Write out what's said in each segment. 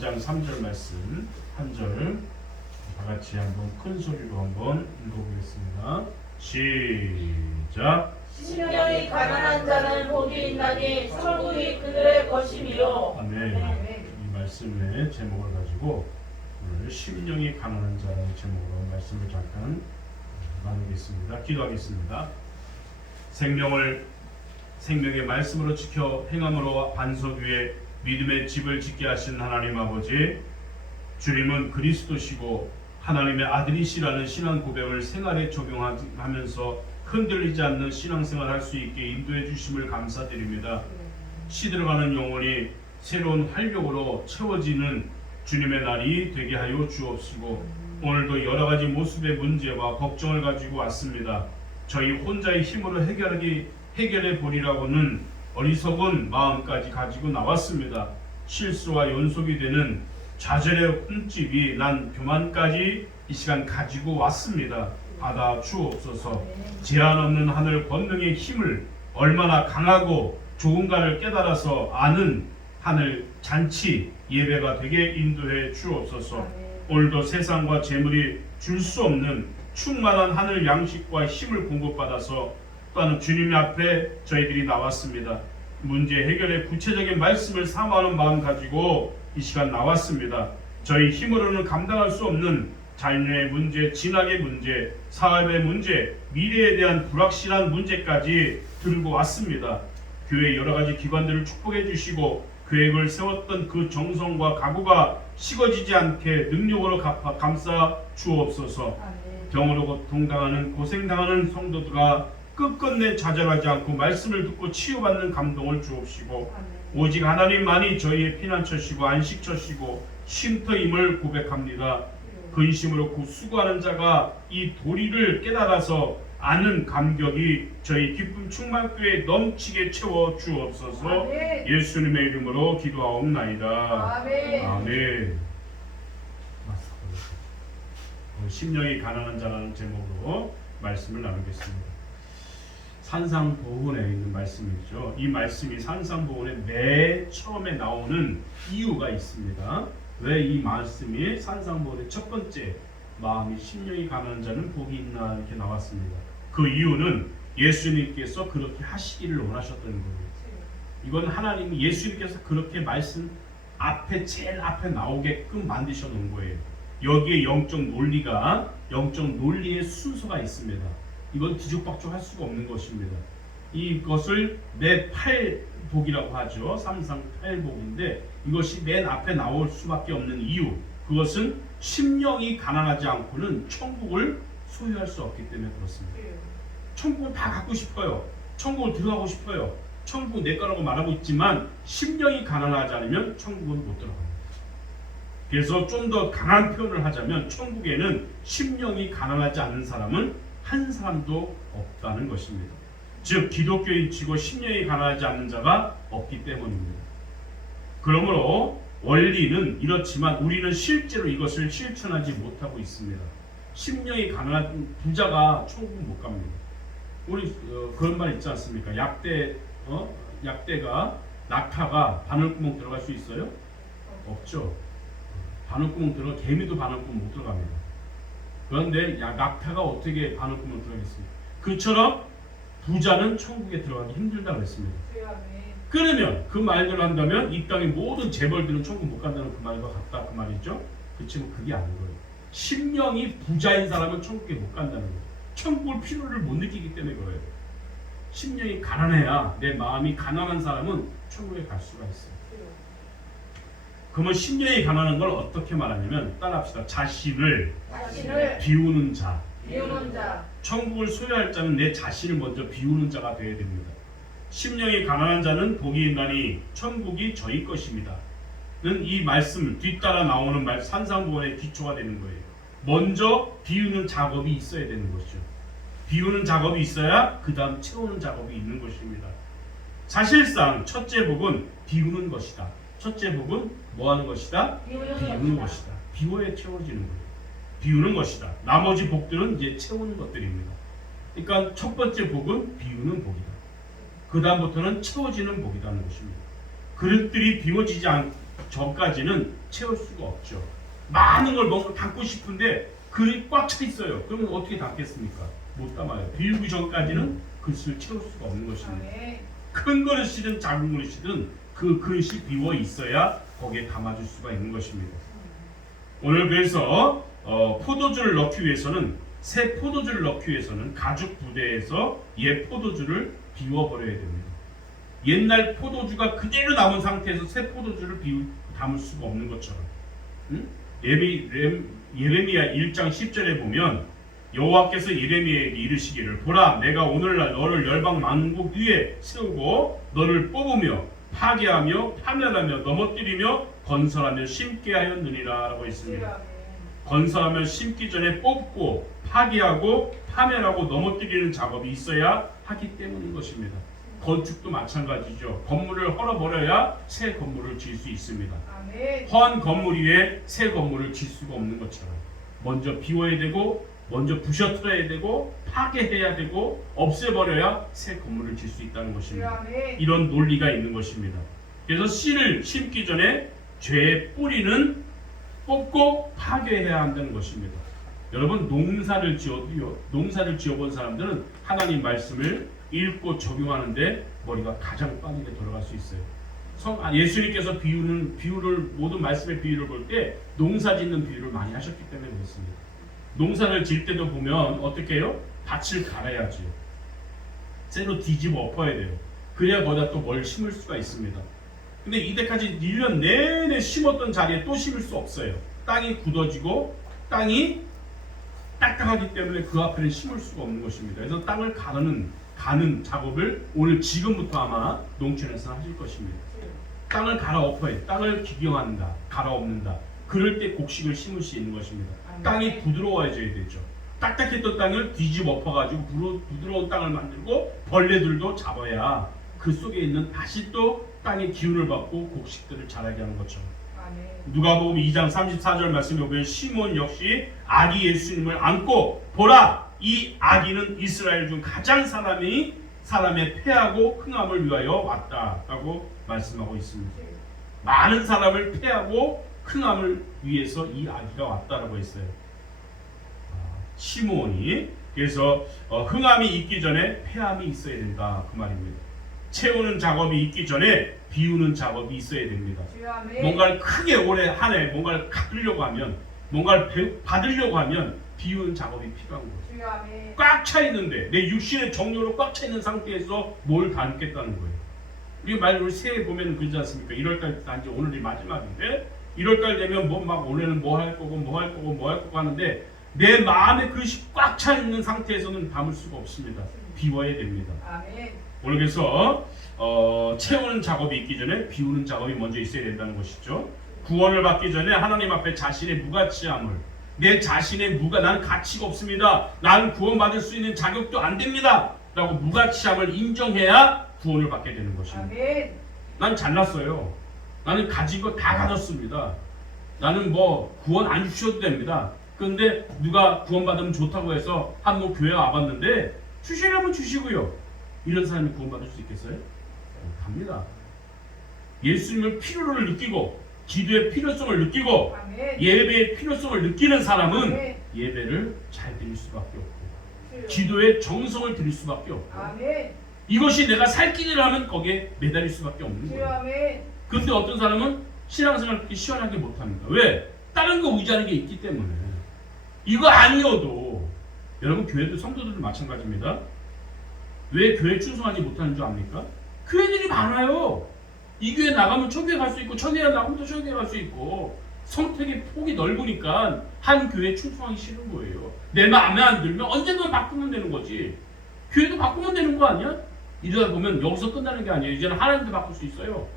5장 3절 말씀 한 절 다 같이 한번 큰 소리로 한번 읽어보겠습니다. 시작. 심령이 가난한 자는 복이 있나니 천국이 그들의 것이미요. 아멘. 이 말씀의 제목을 가지고 오늘 심령이 가난한 자라는 제목으로 말씀을 잠깐 나누겠습니다. 기도하겠습니다. 생명의 말씀으로 지켜 행함으로 반석 위에 믿음의 집을 짓게 하신 하나님 아버지, 주님은 그리스도시고 하나님의 아들이시라는 신앙 고백을 생활에 적용하면서 흔들리지 않는 신앙생활을 할 수 있게 인도해 주심을 감사드립니다. 시들어가는 영혼이 새로운 활력으로 채워지는 주님의 날이 되게 하여 주옵시고, 오늘도 여러 가지 모습의 문제와 걱정을 가지고 왔습니다. 저희 혼자의 힘으로 해결해 보리라고는 어리석은 마음까지 가지고 나왔습니다. 실수와 연속이 되는 좌절의 흠집이 난 교만까지 이 시간 가지고 왔습니다. 받아 주옵소서. 제한 없는 하늘 권능의 힘을 얼마나 강하고 좋은가를 깨달아서 아는 하늘 잔치 예배가 되게 인도해 주옵소서. 오늘도 세상과 재물이 줄 수 없는 충만한 하늘 양식과 힘을 공급받아서 또한 주님 앞에 저희들이 나왔습니다. 문제 해결의 구체적인 말씀을 사모하는 마음 가지고 이 시간 나왔습니다. 저희 힘으로는 감당할 수 없는 자녀의 문제, 진학의 문제, 사업의 문제, 미래에 대한 불확실한 문제까지 들고 왔습니다. 교회 여러 가지 기관들을 축복해 주시고 계획을 세웠던 그 정성과 각오가 식어지지 않게 능력으로 감싸 주옵소서. 병으로 고통당하는 고생당하는 성도들아 끝끝내 좌절하지 않고 말씀을 듣고 치유받는 감동을 주옵시고, 오직 하나님만이 저희의 피난처시고 안식처시고 쉼터임을 고백합니다. 근심으로 수고하는 자가 이 도리를 깨달아서 아는 감격이 저희 기쁨 충만교회에 넘치게 채워 주옵소서. 아멘. 예수님의 이름으로 기도하옵나이다. 아멘. 아멘. 심령이 가난한 자라는 제목으로 말씀을 나누겠습니다. 산상보훈에 있는 말씀이죠. 이 말씀이 산상보훈의 맨 처음에 나오는 이유가 있습니다. 왜 이 말씀이 산상보훈의 첫 번째 마음이 심령이 가난한 자는 복이 있나 이렇게 나왔습니다. 그 이유는 예수님께서 그렇게 하시기를 원하셨던 거예요. 이건 하나님 예수님께서 그렇게 말씀 앞에 제일 앞에 나오게끔 만드셔 놓은 거예요. 여기에 영적 논리의 순서가 있습니다. 이건 뒤죽박죽 할 수가 없는 것입니다. 이것을 내 팔복이라고 하죠. 삼상팔복인데 이것이 맨 앞에 나올 수밖에 없는 이유, 그것은 심령이 가난하지 않고는 천국을 소유할 수 없기 때문에 그렇습니다. 천국을 다 갖고 싶어요. 천국을 들어가고 싶어요. 천국 내 거라고 말하고 있지만 심령이 가난하지 않으면 천국은 못 들어갑니다. 그래서 좀 더 강한 표현을 하자면 천국에는 심령이 가난하지 않은 사람은 한 사람도 없다는 것입니다. 즉 기독교인치고 심령이 가난하지 않는 자가 없기 때문입니다. 그러므로 원리는 이렇지만 우리는 실제로 이것을 실천하지 못하고 있습니다. 심령이 가난한 부자가 천국 못 갑니다. 우리 그런 말 있지 않습니까? 약대가 낙타가 바늘구멍 들어갈 수 있어요? 없죠. 바늘구멍 개미도 바늘구멍 못 들어갑니다. 그런데 낙타가 어떻게 바늘구멍 들어가겠습니까? 그처럼 부자는 천국에 들어가기 힘들다고 했습니다. 그러면 그 말대로 한다면 이 땅의 모든 재벌들은 천국 못 간다는 그 말과 같다 그 말이죠. 그렇지만 그게 아닌 거예요. 심령이 부자인 사람은 천국에 못 간다는 거예요. 천국을 필요를 못 느끼기 때문에 그래요. 심령이 가난해야, 내 마음이 가난한 사람은 천국에 갈 수가 있어요. 그러면 심령이 가난한 걸 어떻게 말하냐면 따라합시다. 자신을 비우는 자. 천국을 소유할 자는 내 자신을 먼저 비우는 자가 되어야 됩니다. 심령이 가난한 자는 복이 있나니 천국이 저희 것입니다. 는 이 말씀 뒤따라 나오는 말 산상보훈의 기초가 되는 거예요. 먼저 비우는 작업이 있어야 되는 것이죠. 비우는 작업이 있어야 그 다음 채우는 작업이 있는 것입니다. 사실상 첫째 복은 비우는 것이다. 첫째 복은 뭐 하는 것이다? 비우는 것이다. 비워야 채워지는 거예요. 비우는 것이다. 나머지 복들은 이제 채우는 것들입니다. 그러니까 첫 번째 복은 비우는 복이다. 그 다음부터는 채워지는 복이라는 것입니다. 그릇들이 비워지지 전까지는 채울 수가 없죠. 많은 걸 담고 싶은데 그릇이 꽉 차 있어요. 그러면 어떻게 담겠습니까? 못 담아요. 비우기 전까지는 그릇을 채울 수가 없는 것입니다. 큰 그릇이든 작은 그릇이든 그 그릇이 비워 있어야 거기에 담아줄 수가 있는 것입니다. 오늘 그래서 포도주를 넣기 위해서는 새 포도주를 넣기 위해서는 가죽 부대에서 옛 포도주를 비워버려야 됩니다. 옛날 포도주가 그대로 남은 상태에서 새 포도주를 담을 수가 없는 것처럼. 예레미야 1장 10절에 보면 여호와께서 예레미야에게 이르시기를 보라 내가 오늘날 너를 열방 만국 위에 세우고 너를 뽑으며 파괴하며 파멸하며 넘어뜨리며 건설하며 심게 하였느니라 라고 했습니다. 건설하며 심기 전에 뽑고 파괴하고 파멸하고 넘어뜨리는 작업이 있어야 하기 때문인 것입니다. 건축도 마찬가지죠. 건물을 헐어버려야 새 건물을 지을 수 있습니다. 허한 건물 위에 새 건물을 지을 수가 없는 것처럼 먼저 비워야 되고 먼저 부셔뜨려야 되고 파괴해야 되고 없애버려야 새 건물을 지을 수 있다는 것입니다. 이런 논리가 있는 것입니다. 그래서 씨를 심기 전에 죄의 뿌리는 뽑고 파괴해야 한다는 것입니다. 여러분 농사를 지어본 사람들은 하나님 말씀을 읽고 적용하는데 머리가 가장 빠르게 돌아갈 수 있어요. 예수님께서 모든 말씀의 비유를 볼 때 농사 짓는 비유를 많이 하셨기 때문에 그렇습니다. 농사를 질 때도 보면 어떻게 해요? 밭을 갈아야지. 쇠로 뒤집어 엎어야 돼요. 그래야 거기다 또 뭘 심을 수가 있습니다. 근데 이때까지 1년 내내 심었던 자리에 또 심을 수 없어요. 땅이 굳어지고 땅이 딱딱하기 때문에 그 앞에는 심을 수가 없는 것입니다. 그래서 땅을 가는 작업을 오늘 지금부터 아마 농촌에서 하실 것입니다. 땅을 갈아엎어야 땅을 기경한다, 갈아엎는다. 그럴 때 곡식을 심을 수 있는 것입니다. 땅이 부드러워져야 되죠. 딱딱했던 땅을 뒤집어 엎어가지고 부드러운 땅을 만들고 벌레들도 잡아야 그 속에 있는 다시 또 땅의 기운을 받고 곡식들을 자라게 하는 것처럼. 누가복음 2장 34절 말씀에 보면 시몬 역시 아기 예수님을 안고 보라 이 아기는 이스라엘 중 가장 사람의 패하고 흥함을 위하여 왔다라고 말씀하고 있습니다. 많은 사람을 패하고 흥함을 위해서 이 아기가 왔다라고 했어요. 시몬이 그래서 흥함이 있기 전에 패함이 있어야 된다 그 말입니다. 채우는 작업이 있기 전에 비우는 작업이 있어야 됩니다. 뭔가를 크게 올해 한 해 뭔가를 갖으려고 하면 뭔가를 받으려고 하면 비우는 작업이 필요한 거예요. 꽉 차 있는데 내 육신의 정욕으로 꽉 차 있는 상태에서 뭘 담겠다는 거예요. 우리 새해 보면 그러지 않습니까? 1월달 단지 오늘이 마지막인데 1월달 되면 올해는 뭐 할 거고 하는데 내 마음의 그릇이 꽉 차 있는 상태에서는 담을 수가 없습니다. 비워야 됩니다. 오늘 그래서 채우는 작업이 있기 전에 비우는 작업이 먼저 있어야 된다는 것이죠. 구원을 받기 전에 하나님 앞에 자신의 무가치함을 내 자신의 나는 가치가 없습니다. 나는 구원받을 수 있는 자격도 안 됩니다. 라고 무가치함을 인정해야 구원을 받게 되는 것입니다. 난 잘났어요. 나는 가진 거 다 가졌습니다. 나는 구원 안 주셔도 됩니다. 그런데 누가 구원받으면 좋다고 해서 한번 교회 와봤는데 주시려면 주시고요. 이런 사람이 구원받을 수 있겠어요? 못합니다. 예수님을 필요를 느끼고 기도의 필요성을 느끼고 예배의 필요성을 느끼는 사람은 예배를 잘 드릴 수밖에 없고 기도의 정성을 드릴 수밖에 없고 이것이 내가 살 길이라면 거기에 매달릴 수밖에 없는 거예요. 그런데 어떤 사람은 신앙생활을 그렇게 시원하게 못합니다. 왜? 다른 거 의지하는 게 있기 때문에. 이거 아니어도 여러분 교회도 성도들도 마찬가지입니다. 왜 교회 충성하지 못하는 줄 압니까? 교회들이 많아요. 이 교회 나가면 저 교회 갈 수 있고 저 교회 나가면 또 저 교회 갈 수 있고 선택의 폭이 넓으니까 한 교회에 충성하기 싫은 거예요. 내 마음에 안 들면 언젠가 바꾸면 되는 거지. 교회도 바꾸면 되는 거 아니야? 이러다 보면 여기서 끝나는 게 아니에요. 이제는 하나님도 바꿀 수 있어요.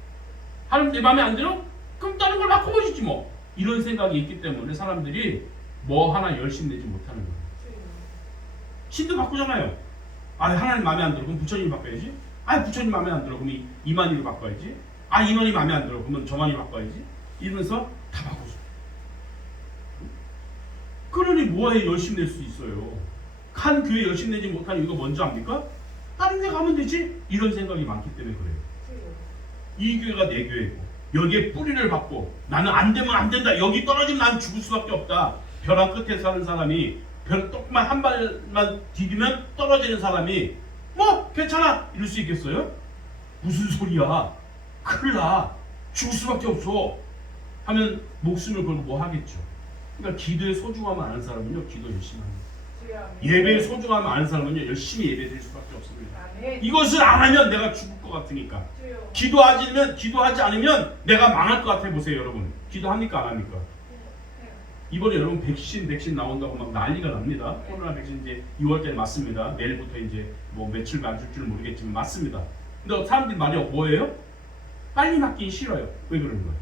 하나님 내 마음에 안 들어? 그럼 다른 걸 바꿔보시지 뭐. 이런 생각이 있기 때문에 사람들이 뭐 하나 열심히 내지 못하는 거예요. 신도 바꾸잖아요. 하나님 마음에 안 들어. 그럼 부처님 바꿔야지. 부처님 마음에 안 들어. 그럼 이만희로 바꿔야지. 이만희 마음에 안 들어. 그러면 저만희 바꿔야지. 이러면서 다 바꾸죠. 그러니 뭐에 열심히 낼 수 있어요. 한 교회 열심히 내지 못하는 이유가 뭔지 압니까? 다른 데 가면 되지. 이런 생각이 많기 때문에 그래요. 이 교회가 내 교회고 여기에 뿌리를 받고 나는 안 되면 안 된다. 여기 떨어지면 난 죽을 수밖에 없다. 벼랑 끝에 사는 사람이 벼 조금만 한 발만 디디면 떨어지는 사람이 뭐 괜찮아 이럴 수 있겠어요? 무슨 소리야? 큰일 나. 죽을 수밖에 없어. 하면 목숨을 걸고 뭐 하겠죠. 그러니까 기도의 소중함을 아는 사람은요 기도 열심히 합니다. 예배의 소중함을 아는 사람은요 열심히 예배드릴 수밖에 없습니다. 이것을 안 하면 내가 죽을 것 같으니까. 기도하지 않으면 내가 망할 것 같아. 보세요 여러분. 기도합니까 안 합니까? 이번에 여러분 백신 나온다고 막 난리가 납니다. 코로나 백신 이제 6월달에 맞습니다. 내일부터 이제 뭐 며칠 맞을 줄 모르겠지만 맞습니다. 근데 사람들이 말이 뭐예요? 빨리 맞긴 싫어요. 왜 그러는 거예요?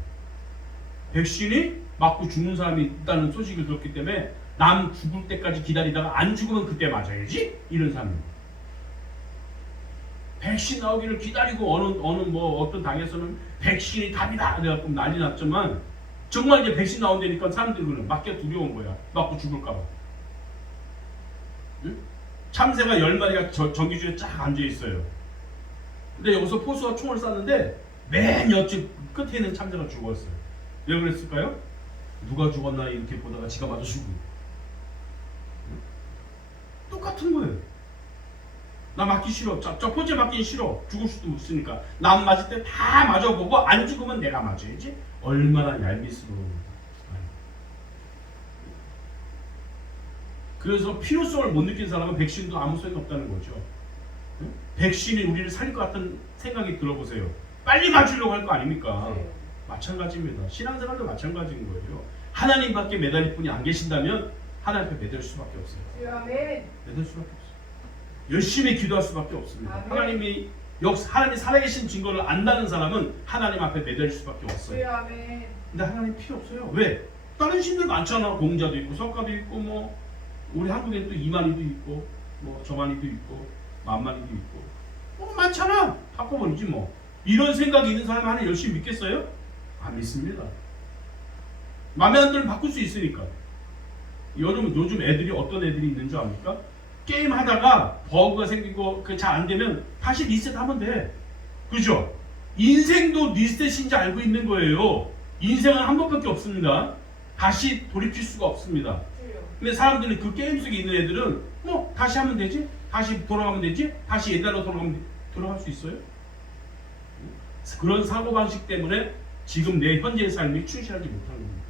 백신이 맞고 죽는 사람이 있다는 소식을 들었기 때문에 남 죽을 때까지 기다리다가 안 죽으면 그때 맞아야지 이런 사람입니다. 백신 나오기를 기다리고 어느 뭐 어떤 당에서는 백신이 답이다 그래갖고 난리 났지만 정말 이제 백신 나온다니까 사람들이 그냥 맞기가 두려운 거야. 맞고 죽을까봐. 응? 참새가 10마리가 전기줄에 쫙 앉아 있어요. 근데 여기서 포수가 총을 쐈는데 맨 옆집 끝에 있는 참새가 죽었어요. 왜 그랬을까요? 누가 죽었나 이렇게 보다가 지가 맞아 죽고. 응? 똑같은 거예요. 나 맞기 싫어. 첫 번째 맞기 싫어. 죽을 수도 있으니까. 남 맞을 때 다 맞아보고 안 죽으면 내가 맞아야지. 얼마나 얄미스러워. 그래서 필요성을 못 느낀 사람은 백신도 아무 소용이 없다는 거죠. 응? 백신이 우리를 살릴 것 같은 생각이 들어보세요. 빨리 맞으려고 할 거 아닙니까? 마찬가지입니다. 신앙생활도 마찬가지인 거예요. 하나님밖에 매달릴 분이 안 계신다면 하나님 앞에 매달 수밖에 없어요. 매달 수밖에 없어요. 열심히 기도할 수밖에 없습니다. 하나님이 살아계신 증거를 안다는 사람은 하나님 앞에 매달릴 수밖에 없어요. 근데 하나님 필요 없어요. 왜? 다른 신들 많잖아. 공자도 있고 석가도 있고 뭐 우리 한국에 또 이만희도 있고 뭐 저만희도 있고 만만희도 있고 뭐 많잖아. 바꿔버리지 뭐. 이런 생각이 있는 사람이 하나님 열심히 믿겠어요? 안 믿습니다. 마음에 안 들면 바꿀 수 있으니까. 요즘 애들이 어떤 애들이 있는 줄 압니까? 게임 하다가 버그가 생기고 잘 안 되면 다시 리셋하면 돼. 그죠? 인생도 리셋인지 알고 있는 거예요. 인생은 한 번밖에 없습니다. 다시 돌이킬 수가 없습니다. 근데 사람들은 그 게임 속에 있는 애들은 뭐 다시 하면 되지? 다시 돌아가면 되지? 다시 옛날로 돌아갈 수 있어요? 그런 사고방식 때문에 지금 내 현재의 삶이 충실하지 못하는 겁니다.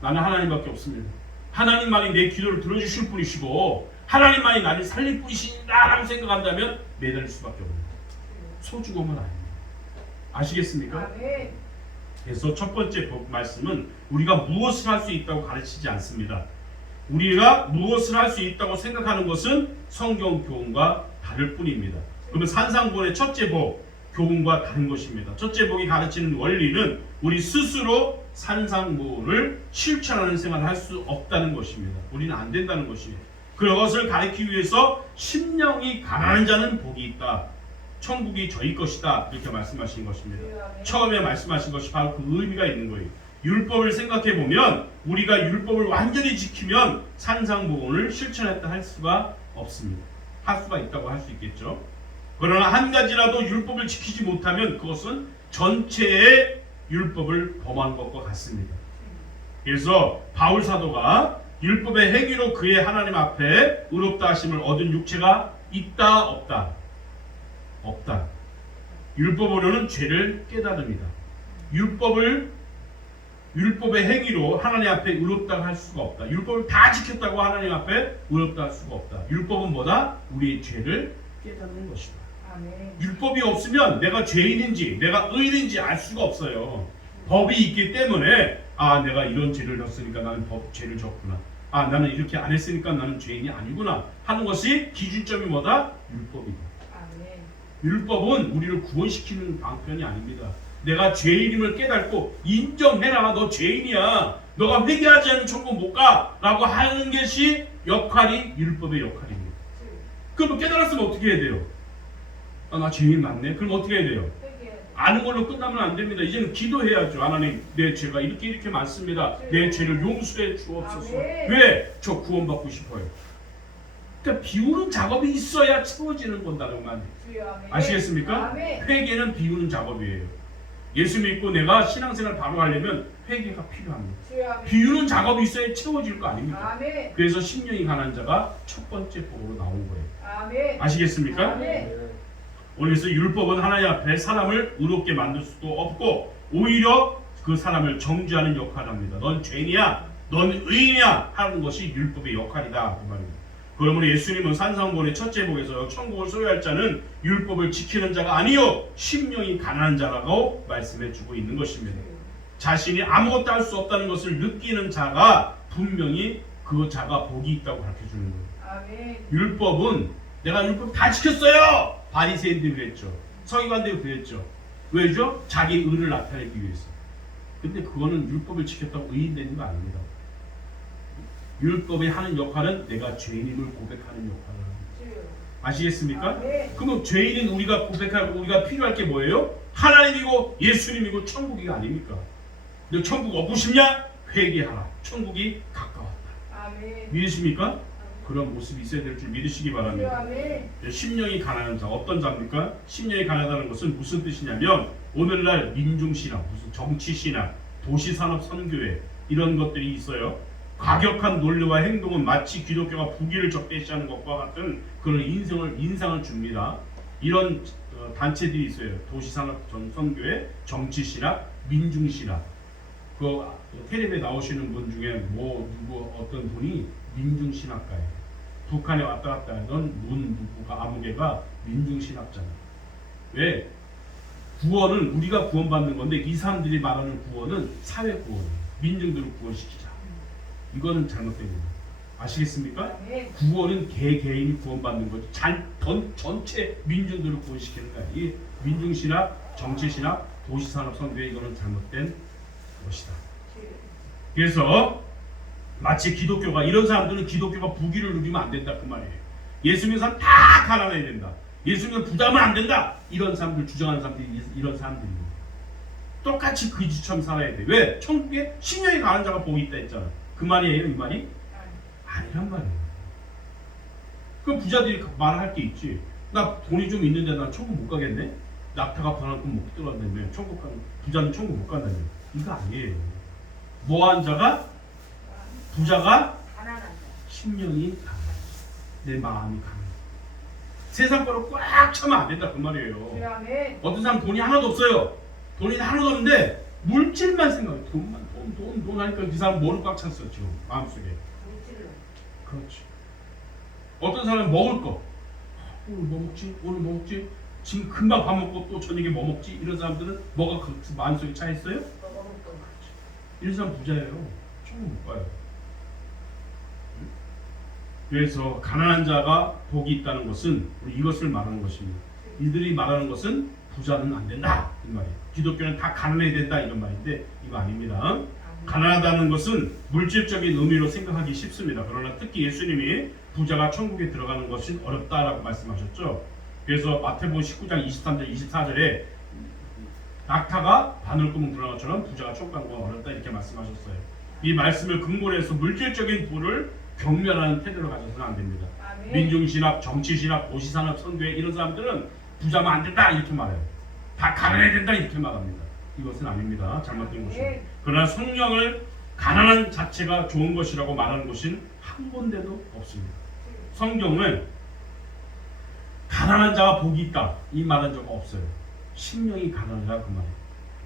나는 하나님밖에 없습니다. 하나님만이 내 기도를 들어주실 분이시고 하나님만이 나를 살릴 분이신다라고 생각한다면 매달릴 수밖에 없습니다. 소중함은 아닙니다. 아시겠습니까? 그래서 첫 번째 말씀은 우리가 무엇을 할 수 있다고 가르치지 않습니다. 우리가 무엇을 할 수 있다고 생각하는 것은 성경 교훈과 다를 뿐입니다. 그러면 산상보의 첫째 복, 교훈과 다른 것입니다. 첫째 복이 가르치는 원리는 우리 스스로 산상보를 실천하는 생활을 할 수 없다는 것입니다. 우리는 안 된다는 것입니다. 그것을 가르치기 위해서 심령이 가난한 자는 복이 있다. 천국이 저희 것이다. 이렇게 말씀하신 것입니다. 처음에 말씀하신 것이 바로 그 의미가 있는 거예요. 율법을 생각해 보면 우리가 율법을 완전히 지키면 산상보온을 실천했다 할 수가 없습니다. 할 수가 있다고 할 수 있겠죠. 그러나 한 가지라도 율법을 지키지 못하면 그것은 전체의 율법을 범한 것과 같습니다. 그래서 바울 사도가 율법의 행위로 그의 하나님 앞에 의롭다 하심을 얻은 육체가 있다 없다? 없다. 율법으로는 죄를 깨달습니다. 율법의 행위로 하나님 앞에 의롭다고 할 수가 없다. 율법을 다 지켰다고 하나님 앞에 의롭다 할 수가 없다. 율법은 뭐다? 우리의 죄를 깨닫는 것이다. 아멘. 율법이 없으면 내가 죄인인지 내가 의인인지 알 수가 없어요. 법이 있기 때문에 내가 이런 죄를 졌으니까 나는 죄를 졌구나. 나는 이렇게 안 했으니까 나는 죄인이 아니구나 하는 것이 기준점이 뭐다? 율법이다. 아멘. 율법은 우리를 구원시키는 방편이 아닙니다. 내가 죄인임을 깨닫고 인정해라. 너 죄인이야. 너가 회개하지 않으면 천국 못 가. 라고 하는 것이 역할이 율법의 역할입니다. 그럼 깨달았으면 어떻게 해야 돼요? 나 죄인 맞네. 그럼 어떻게 해야 돼요? 아는 걸로 끝나면 안 됩니다. 이제는 기도해야죠. 하나님, 내 죄가 이렇게 많습니다. 내 죄를 용서해 주옵소서. 왜? 저 구원받고 싶어요. 그러니까 비우는 작업이 있어야 채워지는 건다는 말. 아시겠습니까? 회개는 비우는 작업이에요. 예수 믿고 내가 신앙생활 바로 하려면 회개가 필요합니다. 주여 아멘. 비우는 작업이 있어야 채워질 거 아닙니까? 아멘. 그래서 심령이 가난한 자가 첫 번째 복으로 나온 거예요. 아멘. 아시겠습니까? 아멘. 그래서 율법은 하나님 앞에 사람을 의롭게 만들 수도 없고 오히려 그 사람을 정죄하는 역할을 합니다. 넌 죄인이야, 넌 의인이야 하는 것이 율법의 역할이다 그 말입니다. 그러므로 예수님은 산상본의 첫째 복에서 천국을 소유할 자는 율법을 지키는 자가 아니요 심령이 가난한 자라고 말씀해주고 있는 것입니다. 자신이 아무것도 할 수 없다는 것을 느끼는 자가 분명히 그 자가 복이 있다고 가르쳐주는 거예요. 아멘. 율법은 내가 율법 다 지켰어요. 바리새인들이 그랬죠. 서기관들이 그랬죠. 왜죠? 자기 의를 나타내기 위해서. 근데 그거는 율법을 지켰다고 의인 되는 거 아닙니다. 율법이 하는 역할은 내가 죄인임을 고백하는 역할을 합니다. 아시겠습니까? 아멘. 그러면 죄인인 우리가 고백하고 우리가 필요할 게 뭐예요? 하나님이고 예수님이고 천국이 아닙니까? 너 천국 얻고 싶냐? 회개하라. 천국이 가까웠다. 아멘. 믿으십니까? 그런 모습이 있어야 될 줄 믿으시기 주여 바랍니다. 아멘. 심령이 가난한 자 어떤 자입니까? 심령이 가난하다는 것은 무슨 뜻이냐면 오늘날 민중신학, 무슨 정치신학, 도시산업 선교회 이런 것들이 있어요. 과격한 논리와 행동은 마치 기독교가 부귀를 적대시하는 것과 같은 그런 인상을 줍니다. 이런 단체들이 있어요. 도시산업 선교회, 정치신학, 민중신학. 그 텔레비에 나오시는 분 중에 누구 어떤 분이 민중신학가예요. 북한에 왔다 갔다 하던 누구가 아무개가 민중신학자예요. 왜? 구원은 우리가 구원받는 건데 이 사람들이 말하는 구원은 사회 구원이에요. 민중들을 구원시키자. 이거는 잘못된 거예요. 아시겠습니까? 아멘. 구원은 개인이 구원받는 거지. 전체 민중들을 구원시키는 거야. 이 민중신학, 정치신학, 도시산업 선교회 이거는 잘못된 것이다. 그래서 마치 기독교가 이런 사람들은 기독교가 부귀를 누리면 안 된다 그 말이에요. 예수 믿는 사람 다 가난해야 된다. 예수 믿는 부자면 안 된다. 이런 사람들 주장하는 사람들이 이런 사람들입니다. 똑같이 그지처럼 살아야 돼. 왜? 천국에 심령이 가난한 자가 복이 있다 했잖아. 그 말이에요, 이 말이? 아니란 말이에요. 그 부자들이 말할 게 있지. 나 돈이 좀 있는데 난 천국 못 가겠네. 낙타가 반환금 못 들어간다며. 천국 가는 부자는 천국 못 간다며. 이거 아니에요. 뭐한 자가 부자가 가난한 심령이 강해. 내 마음이 강해. 세상 거로 꽉 차면 안 된다 그 말이에요. 주여 아멘. 어떤 사람 돈이 하나도 없어요. 돈이 하나도 없는데 물질만 생각해. 돈 하니까 그 사람 뭐를 꽉 찼어 지금 마음속에. 물질로. 그렇지. 어떤 사람은 먹을 거. 오늘 뭐 먹지? 오늘 뭐 먹지? 지금 금방 밥 먹고 또 저녁에 뭐 먹지? 이런 사람들은 뭐가 그 마음속에 차 있어요? 이런 사람 부자예요. 천국 못 가요. 그래서 가난한 자가 복이 있다는 것은 이것을 말하는 것입니다. 이들이 말하는 것은 부자는 안 된다 이 말이에요. 기독교는 다 가난해야 된다 이런 말인데 이거 아닙니다. 가난하다는 것은 물질적인 의미로 생각하기 쉽습니다. 그러나 특히 예수님이 부자가 천국에 들어가는 것은 어렵다라고 말씀하셨죠. 그래서 마태복음 19장 23절 24절에 낙타가 바늘구멍 들어간 것처럼 부자가 천국 가는 건 어렵다 이렇게 말씀하셨어요. 이 말씀을 근거로 해서 물질적인 부를 경멸하는 태도를 가져서는 안 됩니다. 아멘. 민중신학, 정치신학, 도시산업 선교회 이런 사람들은 부자면 안 된다 이렇게 말해요. 다 가난해야 된다 이렇게 말합니다. 이것은 아닙니다. 잘못된 것입니다. 그러나 성령을 가난한 자체가 좋은 것이라고 말하는 것은 한 군데도 없습니다. 성경은 가난한 자가 복이 있다 이 말한 적 없어요. 심령이 가난하다 그 말이에요.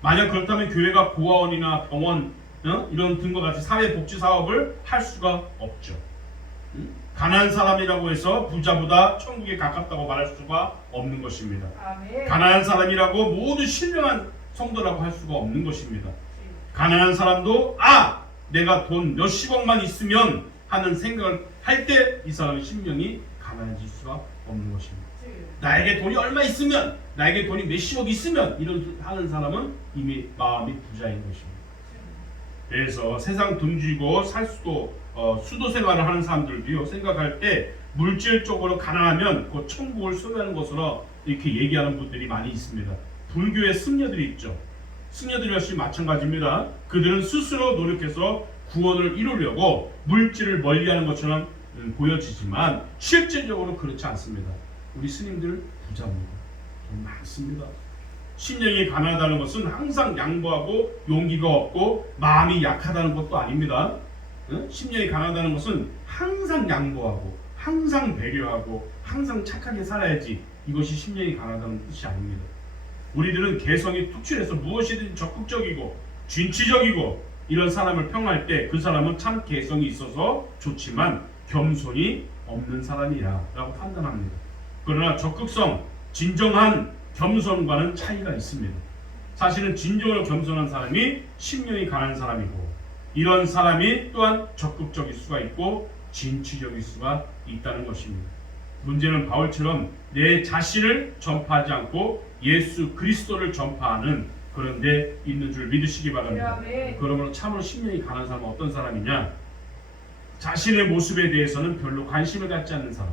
만약 그렇다면 교회가 고아원이나 병원 이런 등과 같이 사회복지 사업을 할 수가 없죠. 가난한 사람이라고 해서 부자보다 천국에 가깝다고 말할 수가 없는 것입니다. 아멘. 가난한 사람이라고 모두 신령한 성도라고 할 수가 없는 것입니다. 가난한 사람도 내가 돈 몇십억만 있으면 하는 생각을 할 때 이 사람의 심령이 가난해질 수가 없는 것입니다. 나에게 돈이 얼마 있으면 나에게 돈이 몇십억 있으면 이런 하는 사람은 이미 마음이 부자인 것입니다. 그래서 세상 등지고 살 수도 수도 생활을 하는 사람들도요 생각할 때 물질적으로 가난하면 그 천국을 소유하는 것으로 이렇게 얘기하는 분들이 많이 있습니다. 불교의 승려들이 있죠. 승려들 역시 마찬가지입니다. 그들은 스스로 노력해서 구원을 이루려고 물질을 멀리하는 것처럼 보여지지만 실제적으로 그렇지 않습니다. 우리 스님들 부자입니다. 돈 많습니다. 심령이 가난하다는 것은 항상 양보하고 용기가 없고 마음이 약하다는 것도 아닙니다. 심령이 가난하다는 것은 항상 양보하고 항상 배려하고 항상 착하게 살아야지, 이것이 심령이 가난하다는 뜻이 아닙니다. 우리들은 개성이 특출해서 무엇이든 적극적이고 진취적이고 이런 사람을 평할 때 그 사람은 참 개성이 있어서 좋지만 겸손이 없는 사람이야 라고 판단합니다. 그러나 적극성, 진정한 겸손과는 차이가 있습니다. 사실은 진정으로 겸손한 사람이 심령이 가난한 사람이고, 이런 사람이 또한 적극적일 수가 있고 진취적일 수가 있다는 것입니다. 문제는 바울처럼 내 자신을 전파하지 않고 예수 그리스도를 전파하는 그런 데 있는 줄 믿으시기 바랍니다. 그러므로 참으로 심령이 가난한 사람은 어떤 사람이냐? 자신의 모습에 대해서는 별로 관심을 갖지 않는 사람,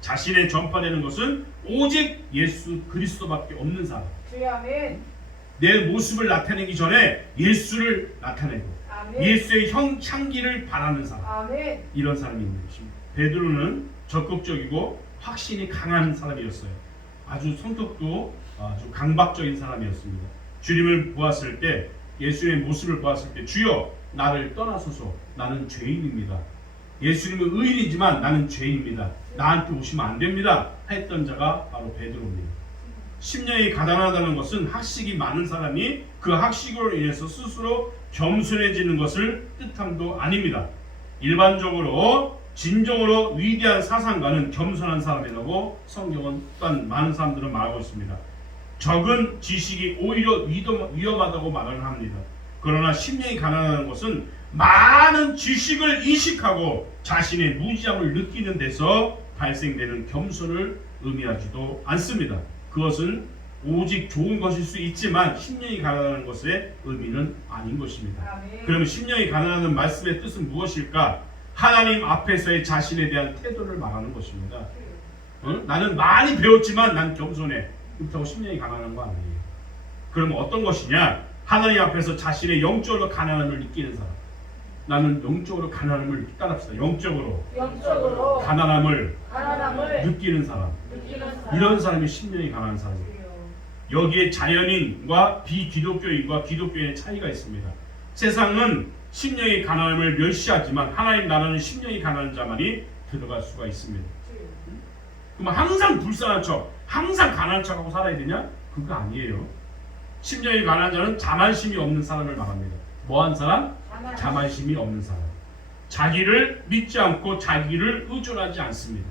자신의 전파되는 것은 오직 예수 그리스도밖에 없는 사람, 내 모습을 나타내기 전에 예수를 나타내고 예수의 향기를 바라는 사람, 이런 사람이 있는 것입니다. 베드로는 적극적이고 확신이 강한 사람이었어요. 아주 성격도 아주 강박적인 사람이었습니다. 주님을 보았을 때, 예수의 모습을 보았을 때, 주여 나를 떠나소서, 나는 죄인입니다. 예수님은 의인이지만 나는 죄인입니다. 나한테 오시면 안 됩니다 했던 자가 바로 베드로입니다. 심령이 가난하다는 것은 학식이 많은 사람이 그 학식으로 인해서 스스로 겸손해지는 것을 뜻함도 아닙니다. 일반적으로 진정으로 위대한 사상가는 겸손한 사람이라고 성경은 또한 많은 사람들은 말하고 있습니다. 적은 지식이 오히려 위험하다고 말을 합니다. 그러나 심령이 가난하다는 것은 많은 지식을 인식하고 자신의 무지함을 느끼는 데서 발생되는 겸손을 의미하지도 않습니다. 그것은 오직 좋은 것일 수 있지만 심령이 가난하다는 것의 의미는 아닌 것입니다. 그러면 심령이 가난하다는 말씀의 뜻은 무엇일까? 하나님 앞에서의 자신에 대한 태도를 말하는 것입니다. 나는 많이 배웠지만 난 겸손해, 그렇다고 심령이 가난한 거 아니에요. 그럼 어떤 것이냐? 하나님 앞에서 자신의 영적으로 가난함을 느끼는 사람. 나는 영적으로 가난함을 따라합시다. 영적으로 가난함을 느끼는 사람. 이런 사람이 심령이 가난한 사람이에요. 여기에 자연인과 비기독교인과 기독교인의 차이가 있습니다. 세상은 심령이 가난함을 멸시하지만 하나님 나라는 심령이 가난한 자만이 들어갈 수가 있습니다. 그럼 항상 불쌍한 척, 항상 가난한 척하고 살아야 되냐? 그거 아니에요. 심령이 가난한 자는 자만심이 없는 사람을 말합니다. 뭐한 사람? 자만심이 없는 사람. 자기를 믿지 않고 자기를 의존하지 않습니다.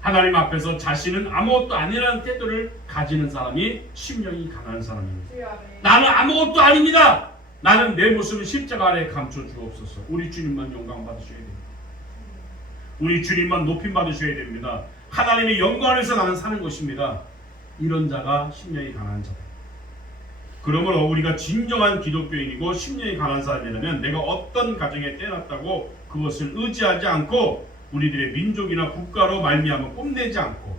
하나님 앞에서 자신은 아무것도 아니라는 태도를 가지는 사람이 심령이 가난한 사람입니다. 나는 아무것도 아닙니다. 나는 내 모습을 십자가 아래 감춰 주옵소서. 우리 주님만 영광 받으셔야 됩니다. 우리 주님만 높임 받으셔야 됩니다. 하나님의 영광에서 나는 사는 것입니다. 이런 자가 심령이 가난한 자다. 그러므로 우리가 진정한 기독교인이고 심령이 가난한 사람이라면 내가 어떤 가정에 태어났다고 그것을 의지하지 않고 우리들의 민족이나 국가로 말미암아 뽐내지 않고,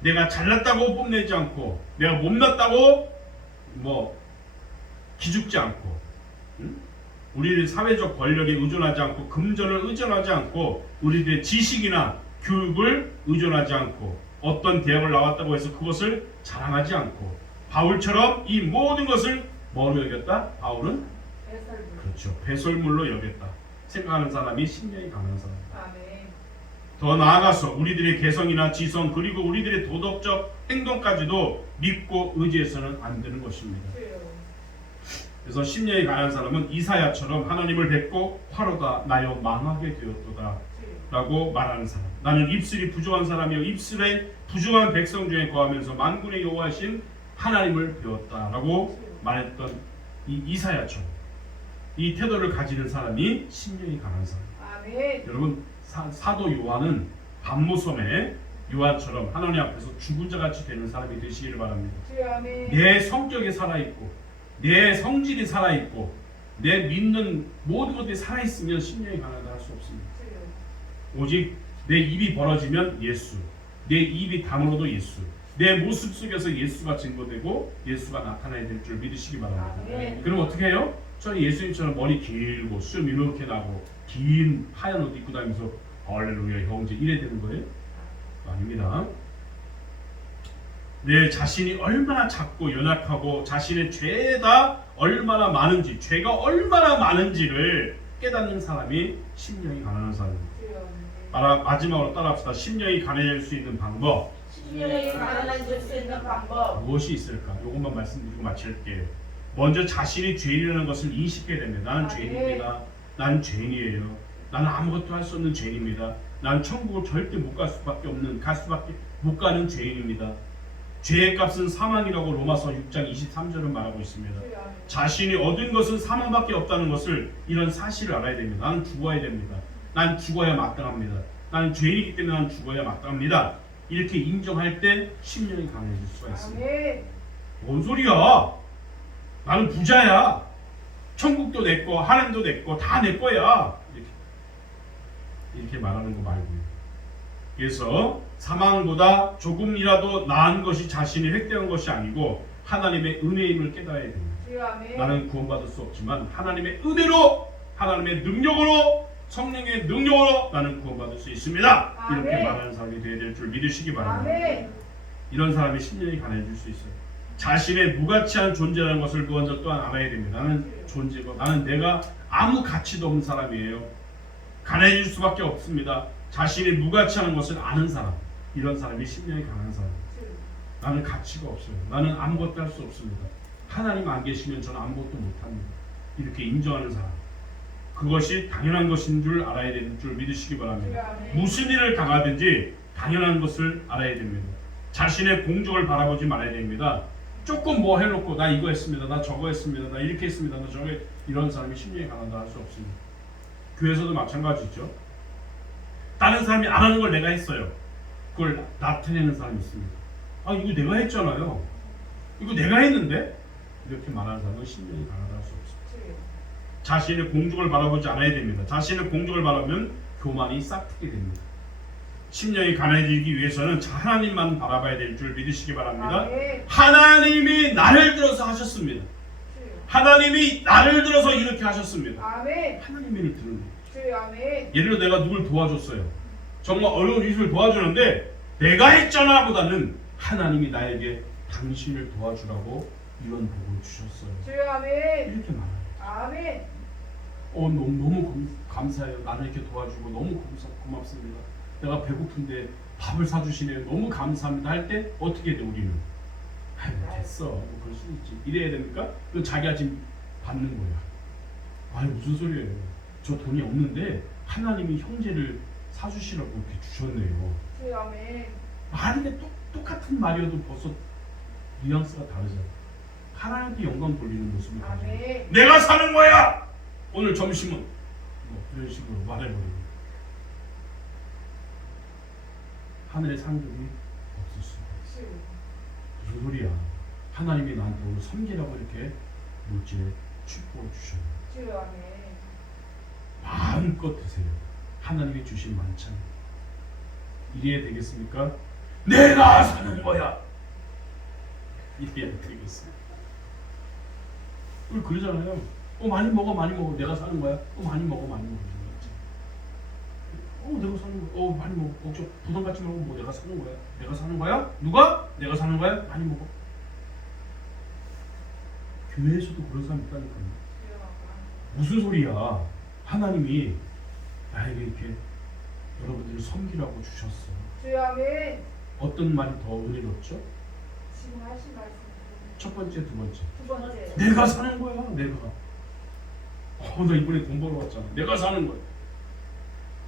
내가 잘났다고 뽐내지 않고, 내가 못났다고 기죽지 않고, 우리의 사회적 권력에 의존하지 않고, 금전을 의존하지 않고, 우리들의 지식이나 교육을 의존하지 않고, 어떤 대학을 나왔다고 해서 그것을 자랑하지 않고, 바울처럼 이 모든 것을 뭐로 여겼다? 바울은 그렇죠, 배설물로 여겼다 생각하는 사람이 심령이 가난한 사람. 더 나아가서 우리들의 개성이나 지성 그리고 우리들의 도덕적 행동까지도 믿고 의지해서는 안 되는 것입니다. 그래서 심령이 가난한 사람은 이사야처럼 하나님을 뵙고 화로다 나여 망하게 되었도다 라고 말하는 사람. 나는 입술이 부족한 사람이요 입술에 부족한 백성 중에 거하면서 만군의 여호와신 하나님을 배웠다라고 말했던 이 이사야처럼 이 태도를 가지는 사람이 심령이 가난한 사람. 여러분, 사도 요한은 반모섬의 요한처럼 하나님 앞에서 죽은 자같이 되는 사람이 되시기를 바랍니다. 내 성격이 살아있고 내 성질이 살아있고 내 믿는 모든 것들이 살아있으면 심령이 가난하다 할 수 없습니다. 오직 내 입이 벌어지면 예수, 내 입이 다물어도 예수, 내 모습 속에서 예수가 증거되고 예수가 나타나야 될 줄 믿으시기 바랍니다. 그럼 어떻게 해요? 저는 예수님처럼 머리 길고 수염 이렇게 나고 긴 하얀 옷 입고 다니면서 할렐루야 형제 이래야 되는 거예요? 아닙니다. 내 자신이 얼마나 작고 연약하고 자신의 죄가 얼마나 많은지, 죄가 얼마나 많은지를 깨닫는 사람이 심령이 가난한 사람입니다. 마지막으로 따라합시다. 심령이 가난해질 수 있는 방법 심령이 가난해질 수 있는 방법 무엇이 있을까? 이것만 말씀드리고 마칠게요. 먼저 자신이 죄인이라는 것을 인식해야 됩니다. 나는 죄인입니다. 나는 죄인이에요. 나는 아무것도 할 수 없는 죄인입니다. 나는 천국을 절대 못 갈 수밖에 없는, 갈 수밖에 못 가는 죄인입니다. 죄의 값은 사망이라고 로마서 6장 23절은 말하고 있습니다. 자신이 얻은 것은 사망밖에 없다는 것을, 이런 사실을 알아야 됩니다. 나는 죽어야 됩니다. 난 죽어야 마땅합니다. 나는 죄인이기 때문에 난 죽어야 마땅합니다. 이렇게 인정할 때 심령이 강해질 수가 있습니다. 뭔 소리야? 나는 부자야. 천국도 내 거, 하나님도 내 거, 다 내 거야. 이렇게 말하는 거 말고요. 그래서 사망보다 조금이라도 나은 것이 자신이 획득한 것이 아니고 하나님의 은혜임을 깨달아야 됩니다. 나는 구원받을 수 없지만 하나님의 은혜로, 하나님의 능력으로, 성령의 능력으로 나는 구원받을 수 있습니다. 이렇게 말하는 사람이 되어야 될 줄 믿으시기 바랍니다. 이런 사람이 심령이 가난해질 수 있어요. 자신의 무가치한 존재라는 것을 먼저 또한 알아야 됩니다. 나는 존재고, 나는 내가 아무 가치도 없는 사람이에요. 가난해질 수밖에 없습니다. 자신이 무가치한 것을 아는 사람, 이런 사람이 심령이 강한 사람입니다. 나는 가치가 없어요. 나는 아무것도 할 수 없습니다. 하나님 안 계시면 저는 아무것도 못합니다. 이렇게 인정하는 사람, 그것이 당연한 것인 줄 알아야 되는 줄 믿으시기 바랍니다. 무슨 일을 당하든지 당연한 것을 알아야 됩니다. 자신의 공적을 바라보지 말아야 됩니다. 조금 뭐 해놓고 나 이거 했습니다, 나 저거 했습니다, 나 이렇게 했습니다, 나 저거, 이런 사람이 심령이 강하다 할 수 없습니다. 교회에서도 마찬가지죠. 다른 사람이 안 하는 걸 내가 했어요. 그걸 나타내는 사람이 있습니다. 아, 이거 내가 했잖아요. 이거 내가 했는데? 이렇게 말하는 사람은 심령이 강하다 할 수 없습니다. 자신의 공적을 바라보지 않아야 됩니다. 자신의 공적을 바라보면 교만이 싹트게 됩니다. 심령이 가난해지기 위해서는 하나님만 바라봐야 될 줄 믿으시기 바랍니다. 하나님이 나를 들어서 하셨습니다. 하나님이 나를 들어서 이렇게 하셨습니다. 하나님의 일을 들은 거예요. 예를 들어 내가 누굴 도와줬어요. 정말 어려운 일을 도와주는데 내가 했잖아 보다는 하나님이 나에게 당신을 도와주라고 이런 복을 주셨어요. 이렇게 말해요. 너무 감사해요. 나를 이렇게 도와주고 너무 고맙습니다. 내가 배고픈데 밥을 사주시네요. 너무 감사합니다. 할 때 어떻게 돼 우리는? 아이고 됐어. 뭐 그럴 수 있지. 이래야 됩니까? 그 자기가 지금 받는 거야. 아니 무슨 소리예요. 저 돈이 없는데 하나님이 형제를 사주시라고 이렇게 주셨네요. 말이 똑같은 말이어도 벌써 뉘앙스가 다르잖아요. 하나님께 영광 돌리는 모습을 가지고 내가 사는 거야! 오늘 점심은 뭐 이런 식으로 말해버리고 하늘의 상급이 없을 수가 있어. 무슨 소리야. 하나님이 나한테 오늘 섬기라고 이렇게 물질에 축복을 주셨네. 마음껏 드세요. 하나님이 주신 만찬. 이래야 되겠습니까? 내가 사는 거야. 이래야 되겠습니까? 우리 그러잖아요. 많이 먹어 많이 먹어. 내가 사는 거야. 많이 먹어 많이 먹어. 내가 사는 거야. 많이 먹어. 걱정 부담 갖지 말고 뭐 내가 사는 거야. 내가 사는 거야? 누가? 내가 사는 거야? 많이 먹어. 교회에서도 그런 사람 있다니까요. 무슨 소리야. 하나님이 나에게 이렇게 여러분들을 섬기라고 주셨어. 어떤 말이 더 은혜롭죠? 지금 하신 말씀 첫 번째, 두 번째. 두 번째. 내가 사는 거야. 내가. 나 이번에 돈 벌어 왔잖아. 내가 사는 거야.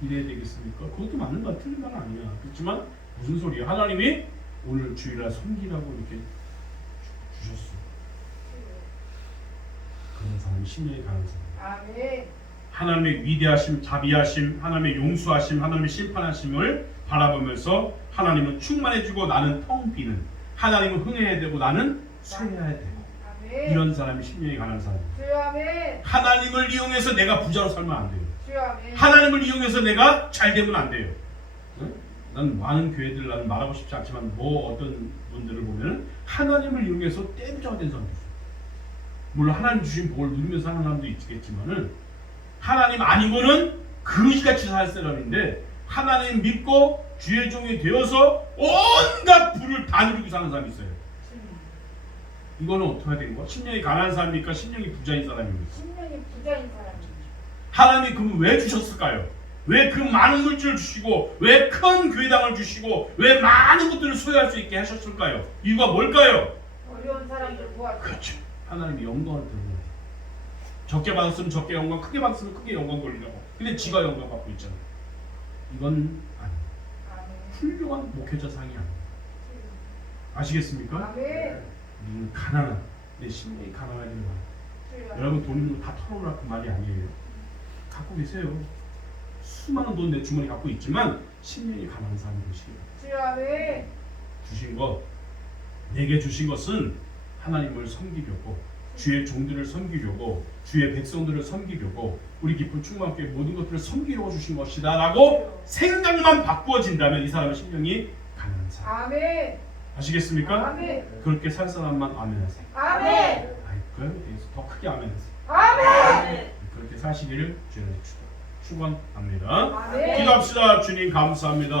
이래야 되겠습니까? 그것도 맞는 말 틀린 말 아니야. 그렇지만 무슨 소리야. 하나님이 오늘 주일날 섬기라고 이렇게 주셨어. 그런 사람이 심령이 강한 사람. 하나님의 위대하심, 자비하심, 하나님의 용서하심, 하나님의 심판하심을 바라보면서 하나님은 충만해지고 나는 텅 비는, 하나님은 흥해야 되고 나는 쇠해야 되고, 이런 사람이 심령이 강한 사람이에요. 하나님을 이용해서 내가 부자로 살면 안 돼요. 하나님을 이용해서 내가 잘 되면 안 돼요. 난 많은 교회들 나는 말하고 싶지 않지만 뭐 어떤 분들을 보면 하나님을 이용해서 떼부자가 된 사람도 있어요. 물론 하나님 주신 복을 누리면서 사는 사람도 있겠지만은 하나님 아니고는 그지같이 살 사람인데 하나님 믿고 주의 종이 되어서 온갖 불을 다 누리고 사는 사람이 있어요. 이거는 어떻게 되는 거야? 심령이 가난한 사람입니까? 심령이 부자인 사람입니까? 심령이 부자인 사람이죠. 하나님이 그럼 왜 주셨을까요? 왜 그 많은 물질을 주시고 왜 큰 교회당을 주시고 왜 많은 것들을 소유할 수 있게 하셨을까요? 이유가 뭘까요? 어려운 사람들 도와줘. 그렇죠. 하나님이 영광을 드리는 거예요. 적게 받았으면 적게 영광, 크게 받았으면 크게 영광 돌리려고. 근데 지가 영광 받고 있잖아요. 이건 아니에요. 훌륭한 목회자상이 아니에요. 아시겠습니까? 아멘. 우리는 가난한, 내 심령이 가난하기를 바랍니다. 여러분 돈 있는 거 다 털어놓으라 그 말이 아니에요. 갖고 계세요. 수많은 돈 내 주머니 갖고 있지만 심령이 가난한 사람이 되시기 바랍니다. 아멘. 주신 것, 내게 주신 것은 하나님을 섬기려고, 주의 종들을 섬기려고, 주의 백성들을 섬기려고, 우리 깊은 충만교회 모든 것들을 섬기려고 주신 것이다 라고 생각만 바꾸어진다면 이 사람의 심령이 가난한 사람. 아멘. 아시겠습니까? 아멘. 그렇게 살 사람만 아멘 하세요. 아멘. 아이, 그거에 대해서 더 크게 아멘 하세요. 아멘. 그렇게 사시기를 주님 축원합니다. 아멘. 기도합시다. 주님 감사합니다.